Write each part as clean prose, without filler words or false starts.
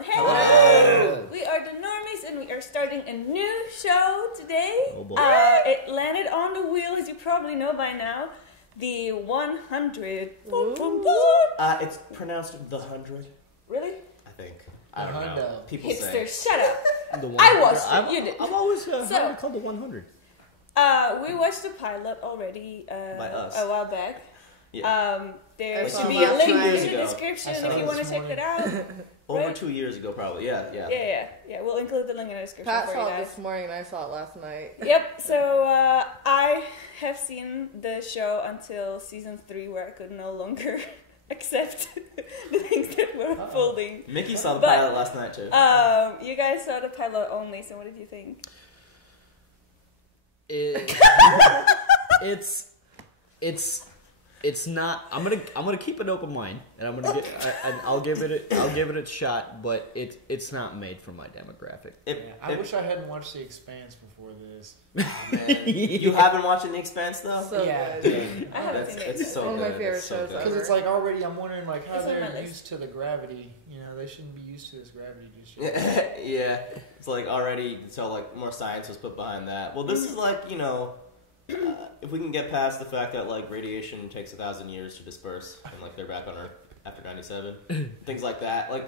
Hello! We are the Normies and we are starting a new show today. Oh boy. It landed on the wheel, as you probably know by now. The 100. It's pronounced the 100. Really? I think. I don't know. People Hipster, say. shut up. I watched it, you did. I've always heard it called the 100. We watched the pilot already By us. a while back. Yeah. There Like should 2 be a years link in the ago. description if you want to check that out. Over Right? 2 years ago, probably. Yeah. Yeah. We'll include the link in the description Pat for you saw it guys. this morning and I saw it last night. Yep, so I have seen the show until season 3 where I could no longer accept the things that were unfolding. Mickey saw the pilot last night, too. You guys saw the pilot only, so what did you think? It's not. I'm gonna keep an open mind, and I'll give it a shot. But it's not made for my demographic. I wish I hadn't watched The Expanse before this. Oh, man. You haven't watched The Expanse, though? So Yeah. good. I haven't seen it. It's so One of good. my favorite It's so shows good. Because it's like already, I'm wondering like how It's on my they're list. used to the gravity. You know, they shouldn't be used to this gravity just yet. Yeah. It's like already, so like more science was put behind that. Well, this is like, if we can get past the fact that like radiation takes 1,000 years to disperse and like they're back on Earth after 97, things like that, like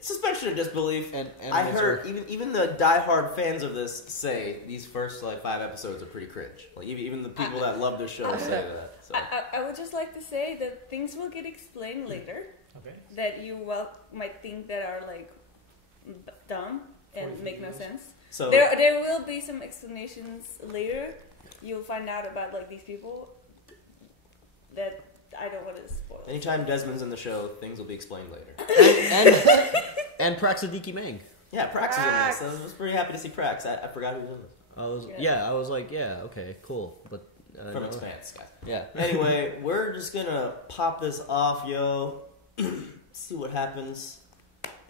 suspension of disbelief. And I heard even the diehard fans of this say these first like 5 episodes are pretty cringe. Like even the people that love the show say that. So. I would just like to say that things will get explained later Okay. that you might think that are like dumb and make no sense. So There will be some explanations later. You'll find out about like these people that I don't want to spoil. anytime Desmond's in the show, things will be explained later. and Praxidiki Mang. Yeah, Prax is in this. So I was pretty happy to see Prax. I forgot he was in this. I was like, okay, cool, but From no. Expanse, guys. Yeah. Anyway, we're just gonna pop this off, yo. See what happens.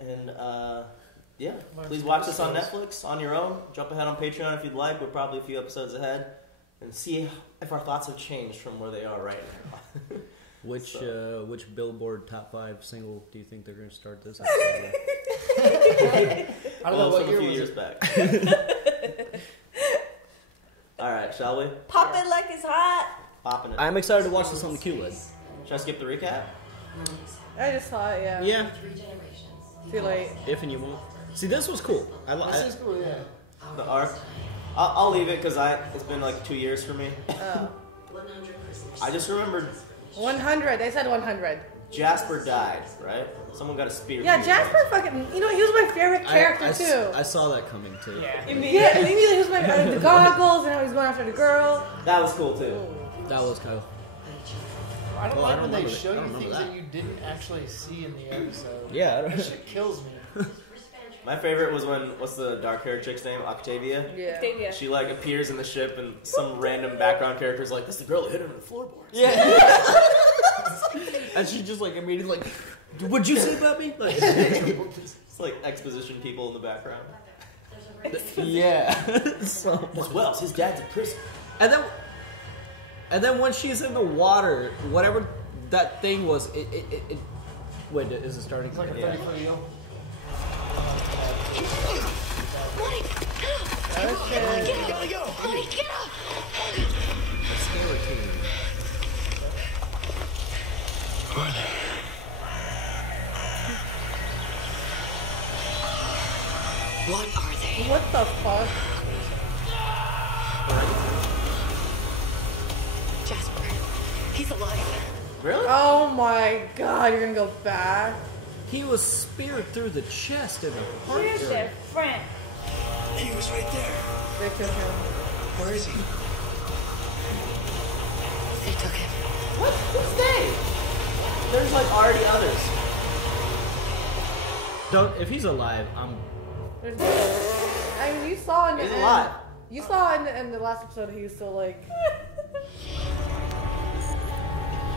And yeah, please watch this on Netflix on your own. Jump ahead on Patreon if you'd like. We're probably a few episodes ahead. And see if our thoughts have changed from where they are right now. Which Billboard top 5 single do you think they're going to start this episode with? I don't know what from a year few was years it? back. Alright, shall we? Pop it like it's hot. Popping it. I'm excited to watch this on the QLED. Should I skip the recap? I just saw it, yeah. Yeah, Too late. if and you won't. See, this was cool. This is cool, yeah. The arc? I'll leave it because it's been like 2 years for me. Oh. I just remembered 100. They said 100. Jasper died, right? Someone got a spear. Yeah, Jasper fucking, he was my favorite character too. I saw that coming too. Yeah. Yeah, immediately he was my the goggles and how he's going after the girl. That was cool too. That was kind of. I don't Well, I like don't when they remember show that. I you don't things remember that you didn't actually see in the episode. Yeah, That shit kills me. My favorite was what's the dark haired chick's name? Octavia? Yeah. Octavia. She like appears in the ship and some random background character's like, this is the girl that hit him in the floorboards. Yeah. And she just like immediately like, what'd you say about me? Like, It's like exposition people in the background. yeah. So, As well, his dad's in prison. and then when she's in the water, whatever that thing was, it wait, is it starting? It's like a Yeah. 30-foot eel. What are they? What the fuck? Jasper. He's alive. Really? Oh my god, you're gonna go back? He was speared through the chest in the heart Here's area. their friend. He was right there. They took him. Where is he? They took him. What? Who's they? There's like already others. If he's alive, I'm. I mean, you saw in the He's end. alive. You saw in the last episode he was still like.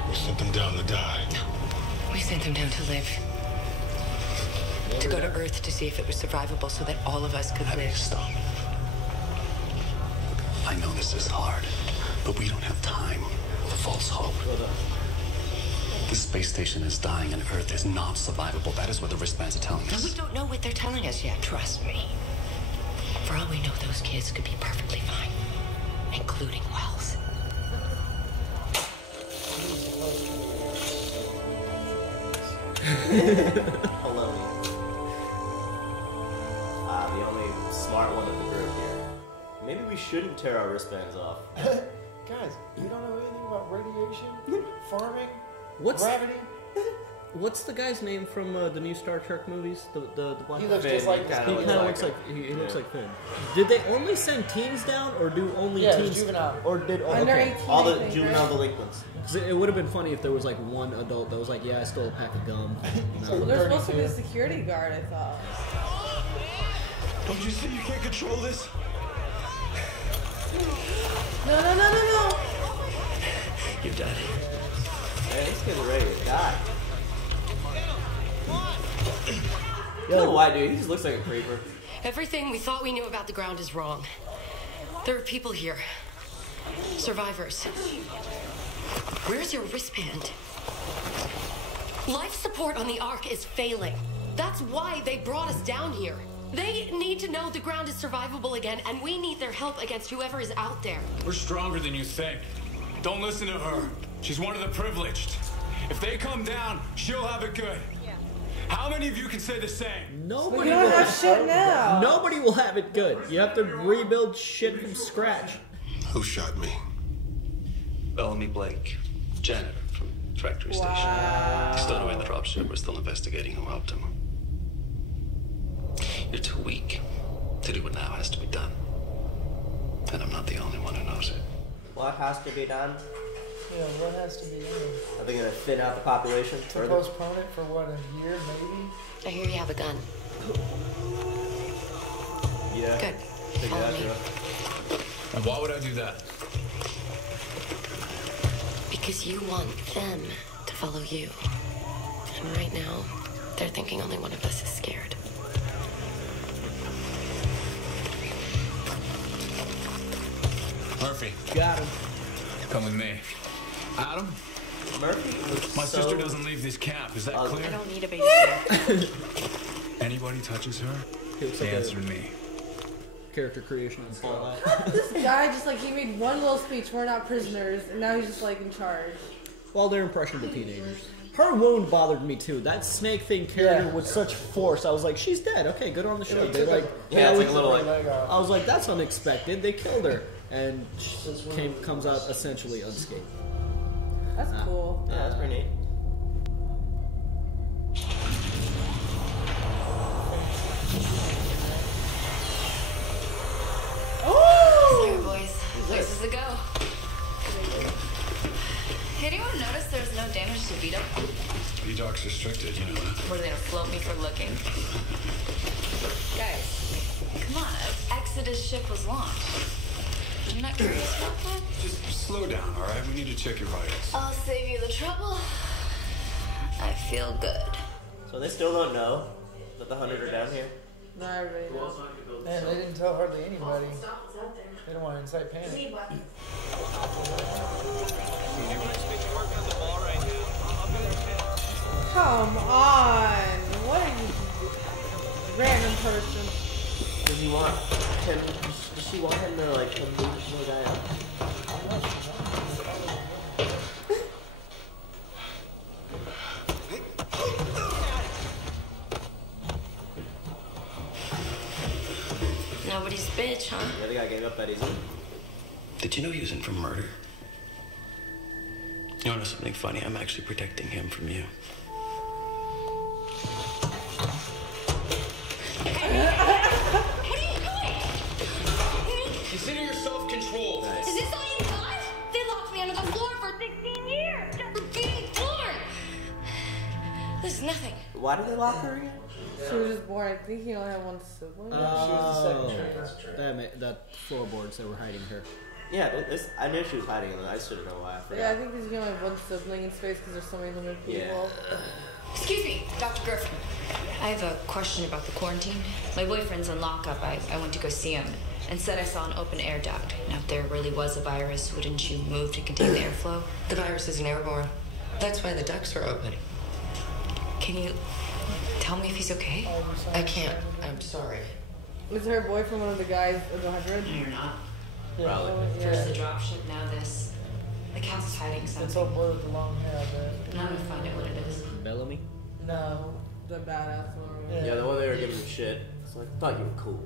We sent them down to die. We sent them down to live. To go to Earth to see if it was survivable so that all of us could I need to live. stop. I know this is hard, but we don't have time for false hope. The space station is dying and Earth is not survivable. That is what the wristbands are telling And we us. don't know what they're telling us yet, trust me. For all we know, those kids could be perfectly fine. Including Wells. Hello. The only smart one of the group here. Maybe we shouldn't tear our wristbands off. Guys, we don't know anything about radiation, farming, What's gravity. what's the guy's name from the new Star Trek movies? The black He guy? looks just like He this. kinda He looks kind of like looks him. like he looks Yeah. like Finn. Did they only send teens down, or do only Yeah, it was teens? juvenile. Or did Under okay. 18, All I the think, juvenile right? delinquents. 'Cause it would have been funny if there was like one adult that was like, "Yeah, I stole a pack of gum." Well, No. they're supposed to be a security guard, I thought. Don't you see you can't control this? No, no, no, no, no! You're dead. Man, this kid's ready to die. Yeah, No, why, dude? He just looks like a creeper. Everything we thought we knew about the ground is wrong. There are people here. Survivors. Where's your wristband? Life support on the Ark is failing. That's why they brought us down here. They need to know the ground is survivable again, and we need their help against whoever is out there. We're stronger than you think. Don't listen to her. She's one of the privileged. If they come down, she'll have it good. How many of you can say the same? Nobody We don't will have shit now. Nobody will have it good. You have to rebuild shit from scratch. Who shot me? Bellamy Blake, janitor from the factory station. Stowed away in the dropship. We're still investigating who helped him. You're too weak to do what now has to be done. And I'm not the only one who knows it. What has to be done? Yeah, what has to be done? Are they gonna thin out the population To further? postpone it for what, a year maybe? I hear you have a gun. Yeah. Good. Figure Follow that me. through. And why would I do that? Because you want them to follow you. And right now, they're thinking only one of us is scared. Murphy, Got him. come with me. Adam, Murphy looks my so sister doesn't leave this camp. Is that ugly. clear? I don't need a babysitter. Anybody touches her, He looks they like answer a me. character creation on Fallout. This guy just like, he made one little speech, we're not prisoners, and now he's just like in charge. Well, they're impressionable teenagers. Her wound bothered me too. That snake thing carried her Yeah. with such force. I was like, she's dead. Okay, good on the show. They're like, Yeah, it's like a little Took her like. leg off. I was like, that's unexpected. They killed her, and she comes out essentially unscathed. That's cool. Yeah, that's pretty neat. Sorry, boys. Places to go. Hey, anyone notice there's no damage to Vito? VDOC's restricted, you know that. Were they gonna float me for looking? Guys, come on. Exodus ship was launched. You're not curious about that? Just slow down, all right? We need to check your vitals. I'll save you the trouble. I feel good. So they still don't know that the 100 are down here? Not everybody knows. Man, they didn't tell hardly anybody. They don't want to incite panic. Come on! What are you, random person? Does he want him? Does she want him to like come move the guy up? Nobody's bitch, huh? Yeah, the guy gave up that easy. Did you know he was in for murder? You want to know something funny? I'm actually protecting him from you. What are you doing? Consider yourself controlled. Is this all you got? They locked me under the floor for 16 years just for being torn. This is nothing. Why did they lock her again? She was just born. I think he only had one sibling. She was the second trans. That floorboards that were hiding her. Yeah, I knew she was hiding in them. I just didn't know why. I forgot. Yeah, I think there's only one sibling in space because there's so many limited people. Excuse me, Dr. Griffin. I have a question about the quarantine. My boyfriend's in lockup. I went to go see him and said I saw an open air duct. Now, if there really was a virus, wouldn't you move to contain the airflow? The virus isn't airborne. That's why the ducts are open. Can you tell me if he's okay? I can't. I'm sorry. Was her boyfriend one of the guys of the 100? You're not. Probably. First the dropship, now this. The cat's hiding something. It's all boy with the long hair, I bet. I'm gonna find out what it is. Bellamy? No, the badass one. Yeah, the one they were giving him shit. It's like, thought you were cool.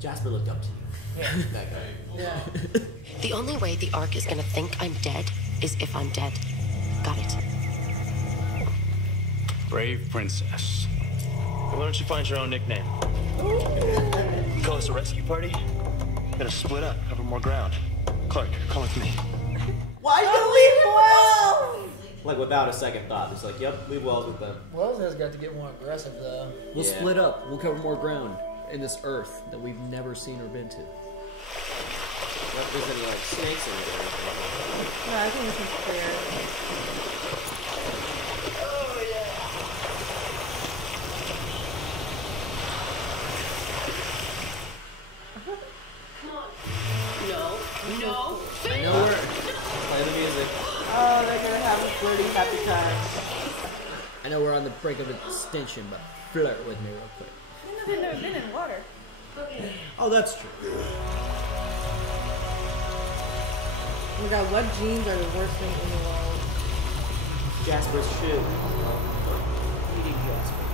Jasper looked up to you. Yeah. That guy. Yeah. The only way the Ark is gonna think I'm dead is if I'm dead. Got it? Brave princess. Why don't you find your own nickname? Call us a rescue party? Gonna split up, cover more ground. Clark, come with me. Why you leave Wells? Like without a second thought, just like, yep, leave Wells with them. Wells has got to get more aggressive though. We'll Yeah. split up. We'll cover more ground in this Earth that we've never seen or been to. Not if there's any like snakes in it or anything. No, I think this is clear. No. No. I know where. Play the music. Oh, they're gonna have a flirty happy time. I know we're on the brink of extinction, but flirt with me real quick. They've never been in water. Oh, that's true. Oh my god, what jeans are the worst thing in the world? Jasper's shoe. Eating Jasper.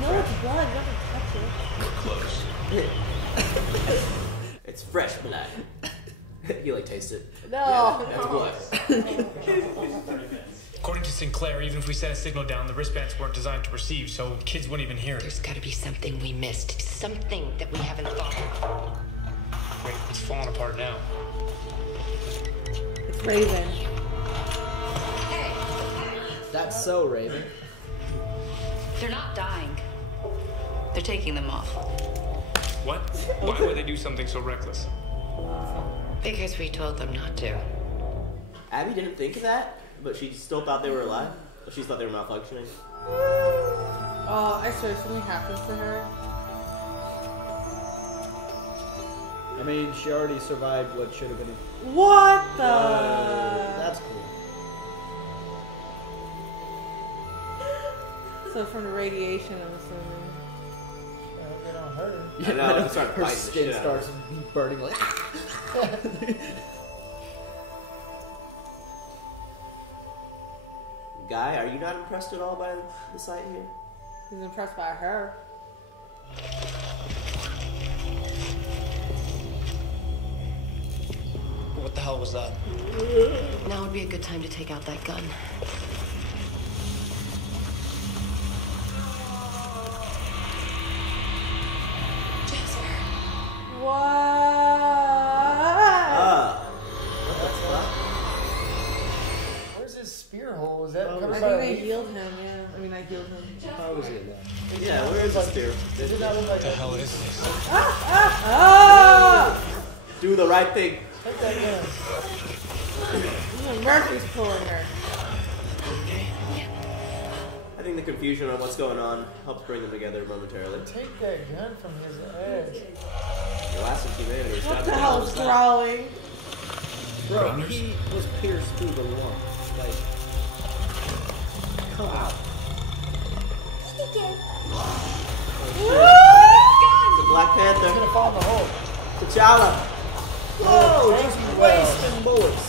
No, it's blood. You have to touch it. Close. It's fresh blood. You like taste it? No. Yeah, that's blood. According to Sinclair, even if we set a signal down, the wristbands weren't designed to receive, so kids wouldn't even hear it. There's gotta be something we missed. Something that we haven't thought of. Wait, it's falling apart now. It's Raven. That's so, Raven. They're not dying. They're taking them off. What? Why would they do something so reckless? Because we told them not to. Abby didn't think of that, but she still thought they were alive. But she thought they were malfunctioning. Oh, I swear, if something happens to her. I mean, she already survived what should have been. What the? That's cool. So from the radiation, I'm assuming. They don't hurt her. I know, it started Her biting the skin shit out of starts burning like. Guy, are you not impressed at all by the sight here? He's impressed by her. What the hell was that? Now would be a good time to take out that gun. Ah. Where's his spear hole? Was that Oh, covered I by think a they leaf? healed him, yeah. I mean, I healed him. How was it then? Yeah, where is the spear? Does it not look like What the hell is this? Ah! Do the right thing. Take that gun. Murphy's pulling her. I think the confusion on what's going on helps bring them together momentarily. Take that gun from his ass. The last of humanity. What the hell is growling? Bro, he was pierced through the lung. Like, come out. The Black He's Panther. gonna fall in the hole. T'Challa. Whoa, just wasting bullets.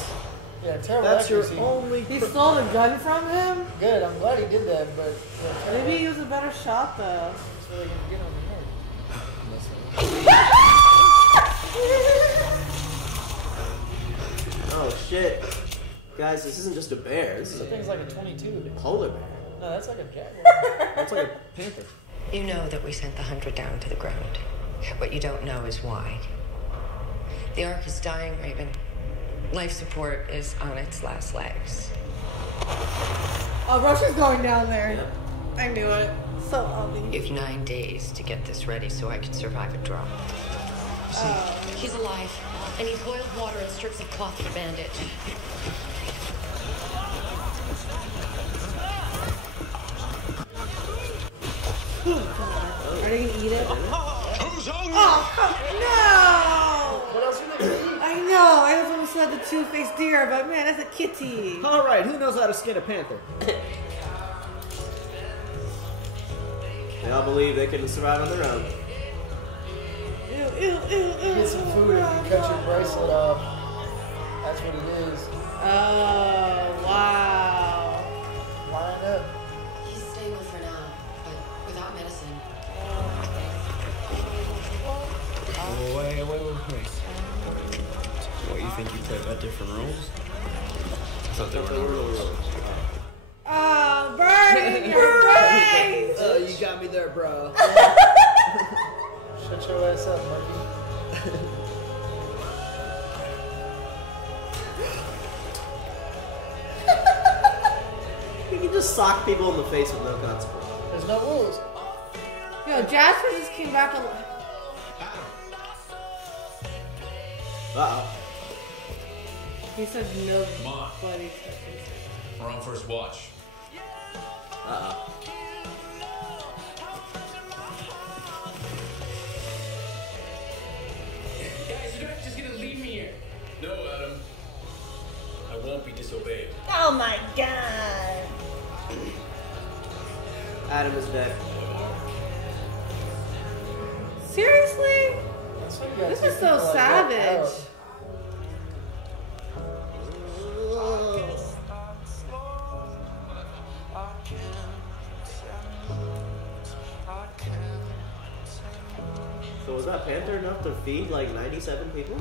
Yeah, terrible That's your accuracy. only. He stole the gun from him? Good, I'm glad he did that, but yeah, terrible. Maybe he was a better shot, though. That's where they're gonna get on Oh shit. Guys, this isn't just a bear. This is the a head. That thing's like a 22. polar bear. No, that's like a jaguar. That's like a panther. You know that we sent the 100 down to the ground. What you don't know is why. The Ark is dying, Raven. Life support is on its last legs. Oh, Russia's going down there. Yep. I knew it. So ugly. You have 9 days to get this ready so I can survive a drop. He's alive. I need boiled water and strips of cloth for bandage. Are they gonna eat it? Who's hungry? Oh, no! What else are they gonna eat? I know, I was gonna say. about the two-faced deer, but man, that's a kitty. All right, who knows how to skin a panther? They all believe they can survive on their own. Get some food and you cut your bracelet off. That's what it is. Oh, wow. Line up. He's stable for now, but without medicine. Wait. What, you think you played by different rules? I thought there were no rules. Oh, burn in your brains! Oh, you got me there, bro. Shut your ass up, Murphy. You can just sock people in the face with no consequence. There's no rules. Yo, Jasper just came back alive. Uh-oh. He said no. Come on. We're on first watch. Uh-oh. Guys, you're not just gonna leave me here. No, Adam. I won't be disobeyed. Oh my god. Adam is dead. Seriously? That's why you gotta This take is so people like that savage. out. So was that panther enough to feed like 97 people?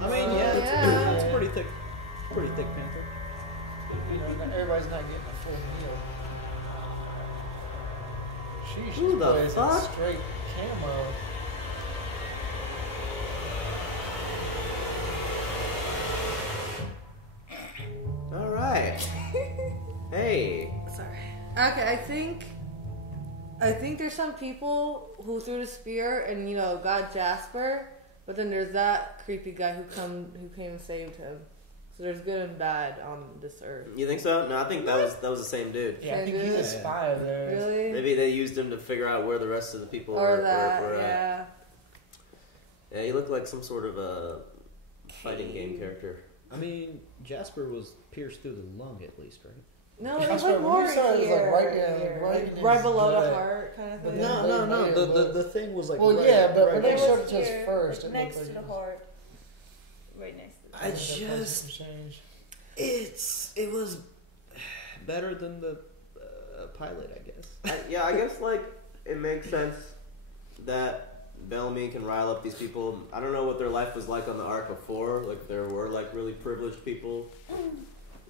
I mean, yeah, it's pretty thick panther. You know, everybody's not getting a full meal. Sheesh, Who this the boy is in fuck? straight camo. All right. Hey. Sorry. Okay, I think there's some people who threw the spear and got Jasper, but then there's that creepy guy who came and saved him. So there's good and bad on this earth. You think so? No, I think that was the same dude. Yeah, I think he's a spy of theirs. Really? Maybe they used him to figure out where the rest of the people Or were that, at. yeah. Yeah, he looked like some sort of a fighting game character. I mean, Jasper was pierced through the lung at least, right? No, Yeah, it was that's like what more we saw, it was like here, right- yeah, here, right like in right his below the gut. heart kind of But thing. then- No. The thing was like. Well, right, yeah, but right when they above. showed it to us Here, first, like it next looked to like the it was- heart. Right next to the I heart. just. change. It was better than the pilot, I guess. I guess like it makes sense that Bellamy can rile up these people. I don't know what their life was like on the Ark before. Like there were like really privileged people.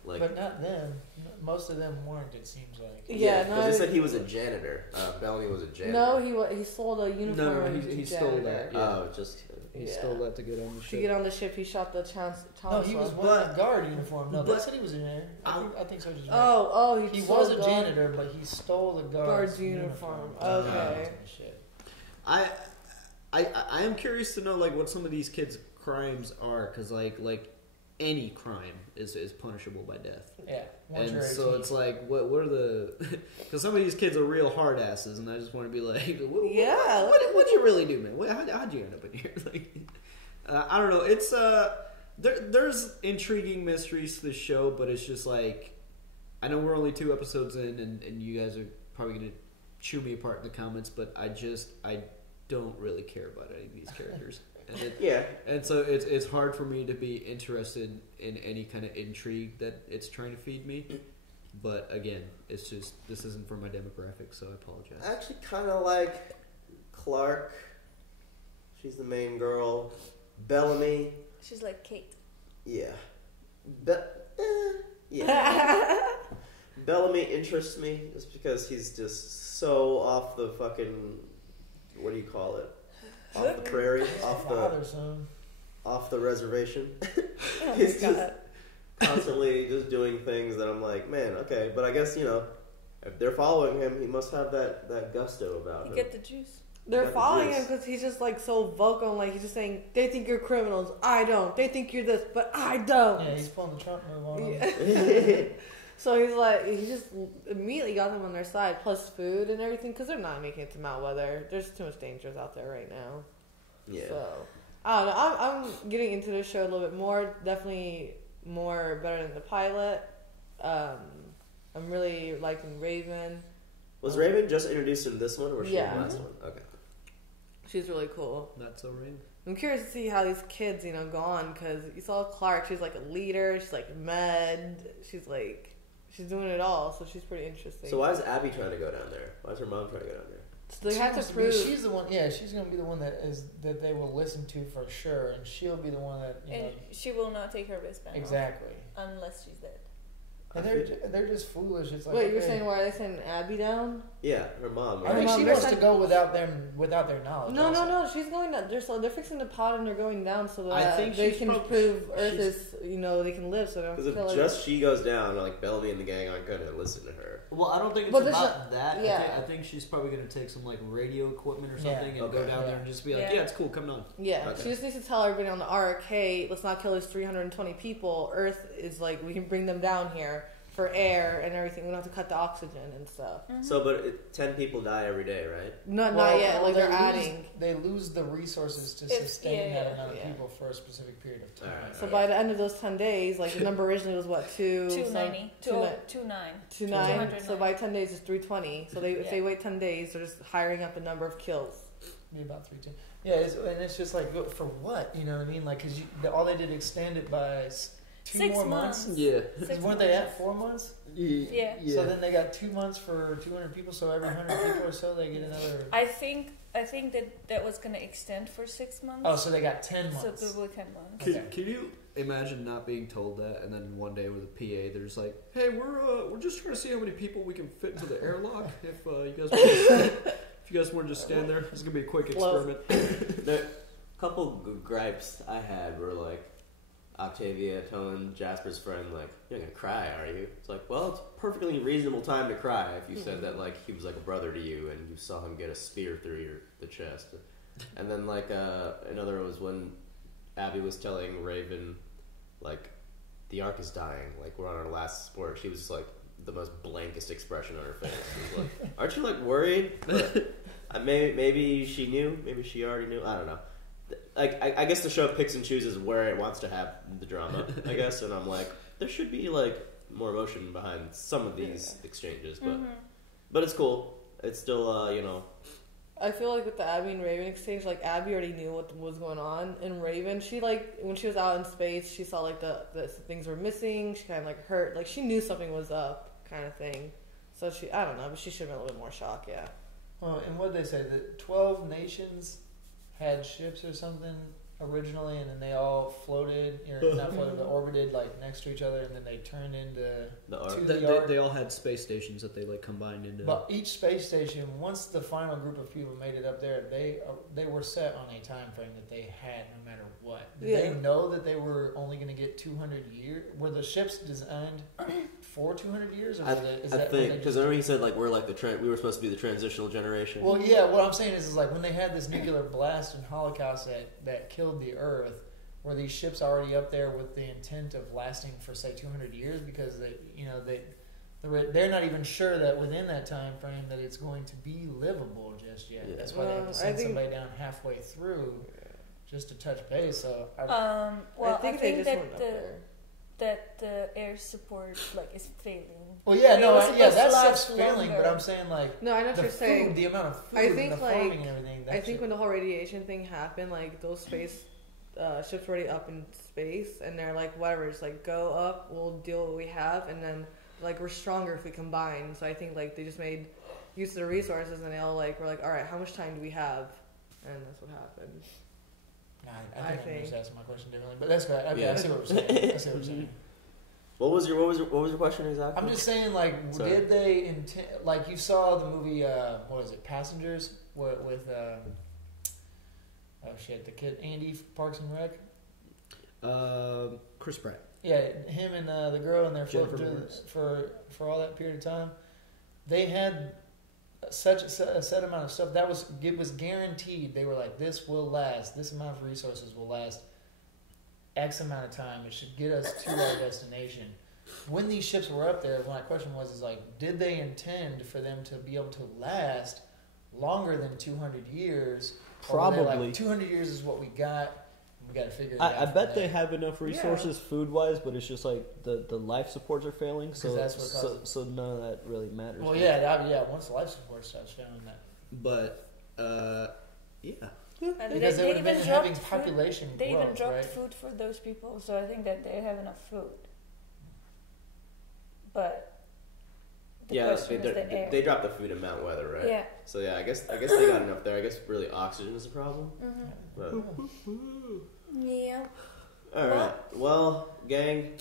Like, But not them. Most of them weren't, it seems like. Yeah, because they said he was a janitor. Bellamy was a janitor. No, he stole the uniform. No, of he the stole janitor. that. Yeah. Oh, just He stole that to get on the To ship. get on the ship, he shot the Thomas. No, he was wearing a guard uniform. No, they but- said he was in there. I think so. Just He he stole was a guard- janitor, but he stole the guard's uniform. uniform. Okay. Shit. I am curious to know like what some of these kids' crimes are, because like any crime is punishable by death. Yeah. Once And you're so 18. it's like, what are the? Because some of these kids are real hard asses, and I just want to be like, what'd you really do, man? How'd you end up in here? Like, I don't know. It's there's intriguing mysteries to the show, but it's just like, I know we're only 2 episodes in, and you guys are probably gonna chew me apart in the comments, but I don't really care about any of these characters. And and so it's hard for me to be interested in any kind of intrigue that it's trying to feed me. But again, it's just, this isn't for my demographic, so I apologize. I actually kind of like Clark. She's the main girl. Bellamy. She's like Kate. Yeah. Yeah. Bellamy interests me just because he's just so off the fucking, what do you call it? Off the prairie, off the reservation. Oh He's my just God. constantly just doing things that I'm like, man, okay. But I guess, if they're following him, he must have that gusto about You him. get the juice. They're Got the following juice. him because he's just like so vocal, like he's just saying, they think you're criminals, I don't. They think you're this, but I don't. Yeah, he's pulling the Trump move on him. So he's like, he just immediately got them on their side, plus food and everything, because they're not making it to Mount Weather. There's too much dangers out there right now. Yeah. So I don't know. I'm getting into the show a little bit more. Definitely more better than the pilot. I'm really liking Raven. Was Raven just introduced in this one, or was she in the last one? Okay. She's really cool. That's so Raven. I'm curious to see how these kids, go on, because you saw Clark. She's like a leader. She's like med. She's doing it all. So she's pretty interesting. So why is Abby trying to go down there? Why is her mom trying to go down there? So they have to prove she's the one. Yeah, she's gonna be the one that they will listen to for sure, and she'll be the one that and she will not take her wristband exactly off unless she's dead. And they're just foolish. It's like, wait, you're saying why are they sending Abby down? Yeah, her mom. Right? I think she wants to go without their knowledge. No. She's going down. They're fixing the pod and they're going down so that I think they can prove Earth is, they can live. So because if just she goes down, like Bellamy and the gang aren't going to listen to her. Well, I don't think it's about that. Yeah. I think she's probably going to take some like radio equipment or something and go down there and just be like, yeah, it's cool, come on. Yeah, she just needs to tell everybody on the Ark, hey, let's not kill those 320 people. Earth is like, we can bring them down here for air and everything. We don't have to cut the oxygen and stuff. Mm-hmm. So, but 10 people die every day, right? Not yet. Like they're adding. They lose the resources to sustain that amount of people for a specific period of time. So by the end of those 10 days, like the number originally was what, 290. 29. So by 10 days it's 320. So if they wait 10 days, they're just hiring up the number of kills. Be about 310. Yeah, and it's just like, for what? You know what I mean? Like, because all they did extend it by 2 more months. Yeah. Weren't they at 4 months? Yeah. So then they got 2 months for 200 people. So every 100 people or so, they get another. I think that was going to extend for 6 months. Oh, so they got 10 months. So there were 10 months. Can you imagine not being told that, and then one day with a PA, they're just like, "Hey, we're just trying to see how many people we can fit into the airlock. If you guys want to just stand there, this is gonna be a quick experiment." A couple gripes I had were like, Octavia telling Jasper's friend, like, "You're not gonna cry, are you?" It's like, well, it's a perfectly reasonable time to cry if you said that, like, he was like a brother to you and you saw him get a spear through the chest. And then, like, another was when Abby was telling Raven, like, the Ark is dying, like, we're on our last sport. She was just, like, the most blankest expression on her face. She was like, aren't you, like, worried? But maybe she knew. Maybe she already knew. I don't know. Like, I guess the show picks and chooses where it wants to have the drama, I guess, and I'm like, there should be, like, more emotion behind some of these exchanges, but it's cool. It's still, I feel like with the Abby and Raven exchange, like, Abby already knew what was going on, and Raven, she, like, when she was out in space, she saw, like, the things were missing, she kind of, like, hurt, like, she knew something was up, kind of thing, so I don't know, but she should have been a little bit more shocked, yeah. Well, and what did they say, that 12 nations had ships or something originally, and then they all floated, or not floated, but orbited like next to each other, and then they turned into the Ark. They all had space stations that they like combined into. But each space station, once the final group of people made it up there, they were set on a time frame that they had no matter what. Did they know that they were only going to get 200 years? Were the ships designed for 200 years? Or I think because remember he said like we're like we were supposed to be the transitional generation. Well, yeah. What I'm saying is like when they had this nuclear blast and Holocaust that killed the Earth, were these ships already up there with the intent of lasting for say 200 years? Because they're not even sure that within that time frame that it's going to be livable just yet. Yeah. That's why they have to send somebody down halfway through just to touch base. So I think that the air support is failing. Well, yeah, that stuff's failing. But I'm saying no, I know what you're saying. The amount of food, I think and the farming and everything. I think when the whole radiation thing happened, like those space ships were already up in space, and they're like, whatever, just like go up, we'll deal with what we have, and then like we're stronger if we combine. So I think like they just made use of the resources, and they all were like, all right, how much time do we have? And that's what happened. I think I'm just asking my question differently, but that's right. Okay, I see what we're saying. What was your question exactly? I'm just saying, did they intend? Like, you saw the movie, what is it, Passengers, with the kid Andy Parks and Rec. Chris Pratt. Yeah, him and the girl, and they're floating for all that period of time. They had such a set amount of stuff it was guaranteed. They were like, this will last. This amount of resources will last X amount of time. It should get us to our destination. When these ships were up there, my question was did they intend for them to be able to last longer than 200 years? Probably. 200 years is what we got, We got to figure it I out. bet they have enough resources food-wise, but it's just like the life supports are failing, so so none of that really matters. Well, yeah, once the life support starts failing, that. But yeah. Because they would have been having population growth, They even dropped right? food for those people, so I think that they have enough food. But they dropped the food in Mount Weather, right? Yeah. So yeah, I guess they got enough there. I guess really oxygen is a problem. Mm-hmm. Yeah. All right. Well, gang,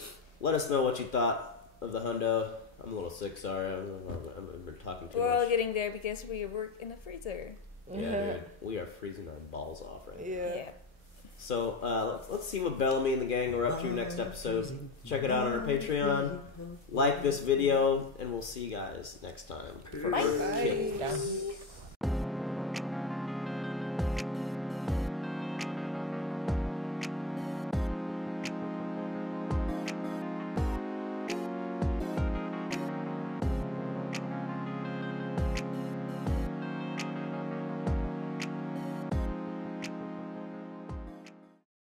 let us know what you thought of the hundo. I'm a little sick. Sorry, I've been talking too much. We're all getting there because we work in the freezer. Yeah, dude, we are freezing our balls off right now. Yeah. So let's see what Bellamy and the gang are up to next episode. Check it out on our Patreon. Like this video, and we'll see you guys next time. Bye.